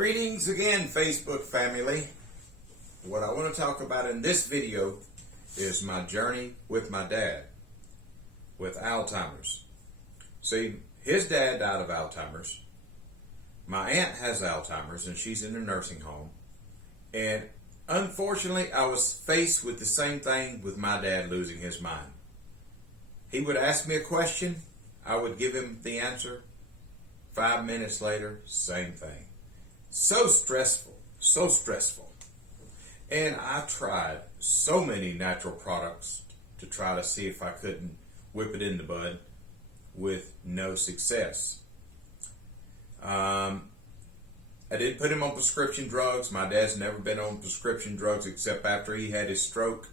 Greetings again, Facebook family. What I want to talk about in this video is my journey with my dad with Alzheimer's. See, his dad died of Alzheimer's. My aunt has Alzheimer's and she's in a nursing home. And unfortunately, I was faced with the same thing with my dad losing his mind. He would ask me a question, I would give him the answer. 5 minutes later, same thing. So stressful, so stressful. And I tried so many natural products to try to see if I couldn't whip it in the bud with no success. I did put him on prescription drugs. My dad's never been on prescription drugs except after he had his stroke,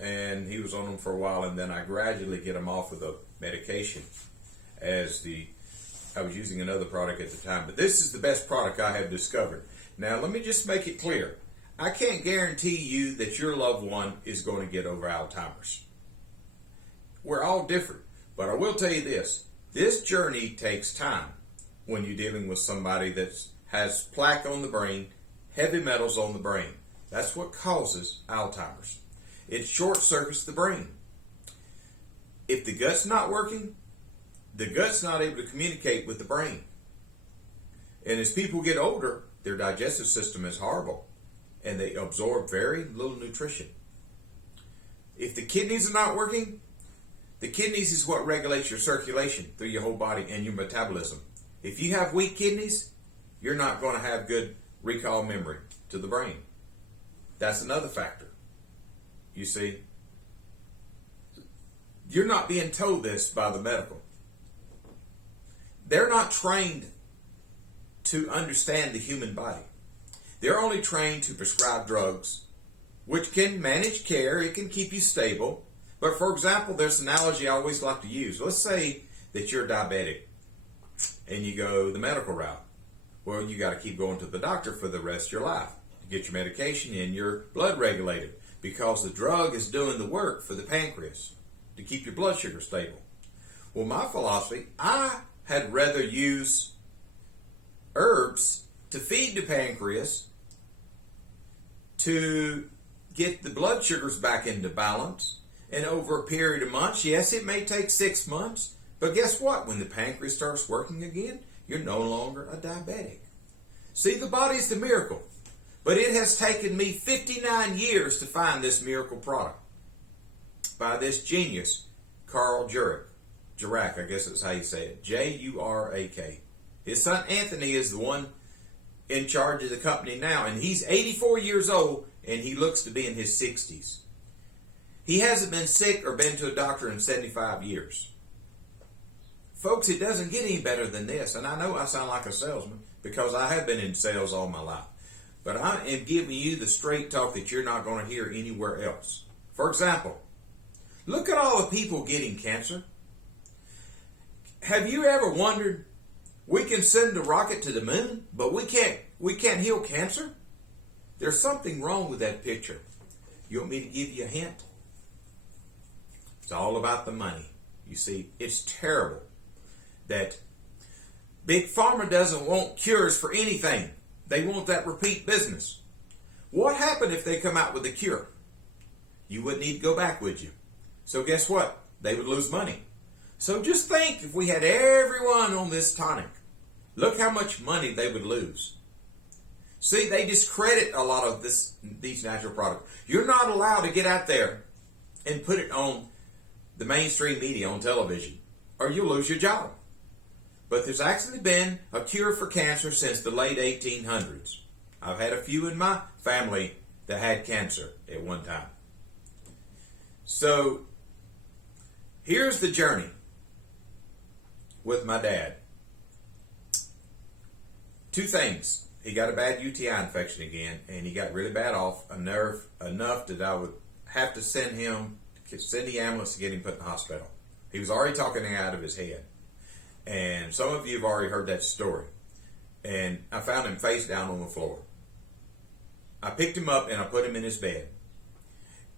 and he was on them for a while, and then I gradually get him off of the medication I was using another product at the time, but this is the best product I have discovered. Now, let me just make it clear. I can't guarantee you that your loved one is going to get over Alzheimer's. We're all different, but I will tell you this journey takes time when you're dealing with somebody that has plaque on the brain, heavy metals on the brain. That's what causes Alzheimer's. It short-circuits the brain. If the gut's not working, the gut's not able to communicate with the brain. And as people get older, their digestive system is horrible and they absorb very little nutrition. If the kidneys are not working, the kidneys is what regulates your circulation through your whole body and your metabolism. If you have weak kidneys, you're not going to have good recall memory to the brain. That's another factor. You see, you're not being told this by the medical. They're not trained to understand the human body. They're only trained to prescribe drugs, which can manage care. It can keep you stable. But for example, there's an analogy I always like to use. Let's say that you're diabetic and you go the medical route. Well, you got to keep going to the doctor for the rest of your life to get your medication and your blood regulated, because the drug is doing the work for the pancreas to keep your blood sugar stable. Well, my philosophy, I had rather use herbs to feed the pancreas to get the blood sugars back into balance. And over a period of months, yes, it may take 6 months, but guess what? When the pancreas starts working again, you're no longer a diabetic. See, the body's the miracle, but it has taken me 59 years to find this miracle product by this genius, Carl Jurek, I guess that's how you say it, J-U-R-A-K. His son Anthony is the one in charge of the company now, and he's 84 years old, and he looks to be in his 60s. He hasn't been sick or been to a doctor in 75 years. Folks, it doesn't get any better than this, and I know I sound like a salesman because I have been in sales all my life, but I am giving you the straight talk that you're not going to hear anywhere else. For example, look at all the people getting cancer. Have you ever wondered, we can send a rocket to the moon, but we can't heal cancer? There's something wrong with that picture. You want me to give you a hint? It's all about the money. You see, it's terrible that Big Pharma doesn't want cures for anything. They want that repeat business. What happened if they come out with a cure? You wouldn't need to go back, would you? So guess what? They would lose money. So just think if we had everyone on this tonic, look how much money they would lose. See, they discredit a lot of these natural products. You're not allowed to get out there and put it on the mainstream media on television, or you'll lose your job. But there's actually been a cure for cancer since the late 1800s. I've had a few in my family that had cancer at one time. So here's the journey with my dad. 2 things. He got a bad UTI infection again, and he got really bad off a nerve enough that I would have to send the ambulance to get him put in the hospital. He was already talking out of his head. And some of you have already heard that story. And I found him face down on the floor. I picked him up and I put him in his bed.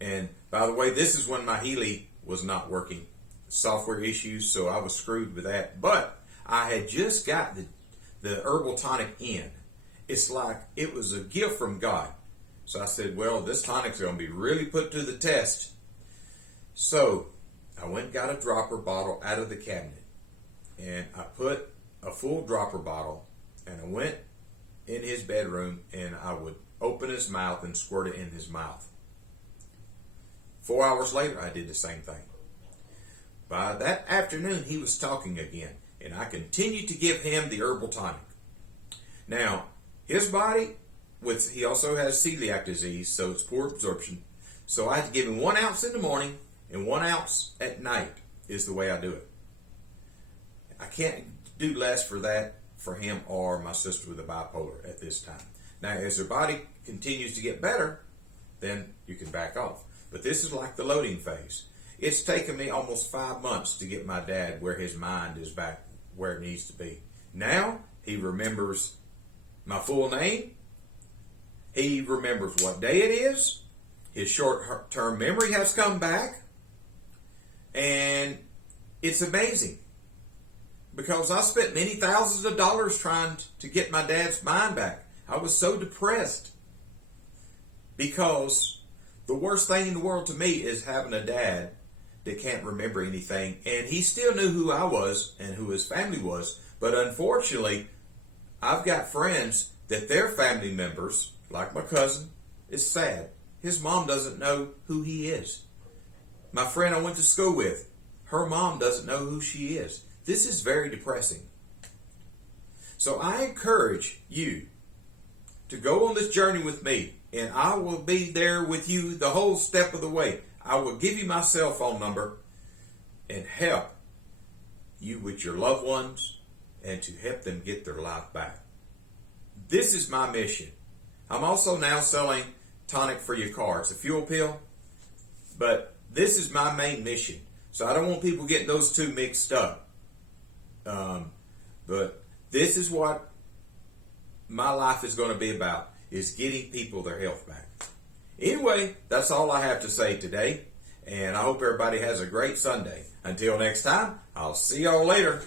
And by the way, this is when my Healy was not working. Software issues, so I was screwed with that. But I had just got the herbal tonic in, It's like it was a gift from God. So I said, well, this tonic's going to be really put to the test. So I went and got a dropper bottle out of the cabinet. And I put a full dropper bottle, and I went in his bedroom, and I would open his mouth and squirt it in his mouth. 4 hours later, I did the same thing. By that afternoon, he was talking again, and I continued to give him the herbal tonic. Now, his body, he also has celiac disease, so it's poor absorption. So I had to give him 1 ounce in the morning and 1 ounce at night is the way I do it. I can't do less for that for him or my sister with a bipolar at this time. Now, as their body continues to get better, then you can back off. But this is like the loading phase. It's taken me almost 5 months to get my dad where his mind is back where it needs to be. Now, he remembers my full name. He remembers what day it is. His short-term memory has come back. And it's amazing. Because I spent many thousands of dollars trying to get my dad's mind back. I was so depressed. Because the worst thing in the world to me is having a dad that can't remember anything. And he still knew who I was and who his family was. But unfortunately, I've got friends that their family members, like my cousin, is sad. His mom doesn't know who he is. My friend I went to school with, her mom doesn't know who she is. This is very depressing. So I encourage you to go on this journey with me, and I will be there with you the whole step of the way. I will give you my cell phone number and help you with your loved ones and to help them get their life back. This is my mission. I'm also now selling tonic for your car. It's a fuel pill, but this is my main mission. So I don't want people getting those two mixed up. But this is what my life is going to be about, is getting people their health back. Anyway, that's all I have to say today. And I hope everybody has a great Sunday. Until next time, I'll see y'all later.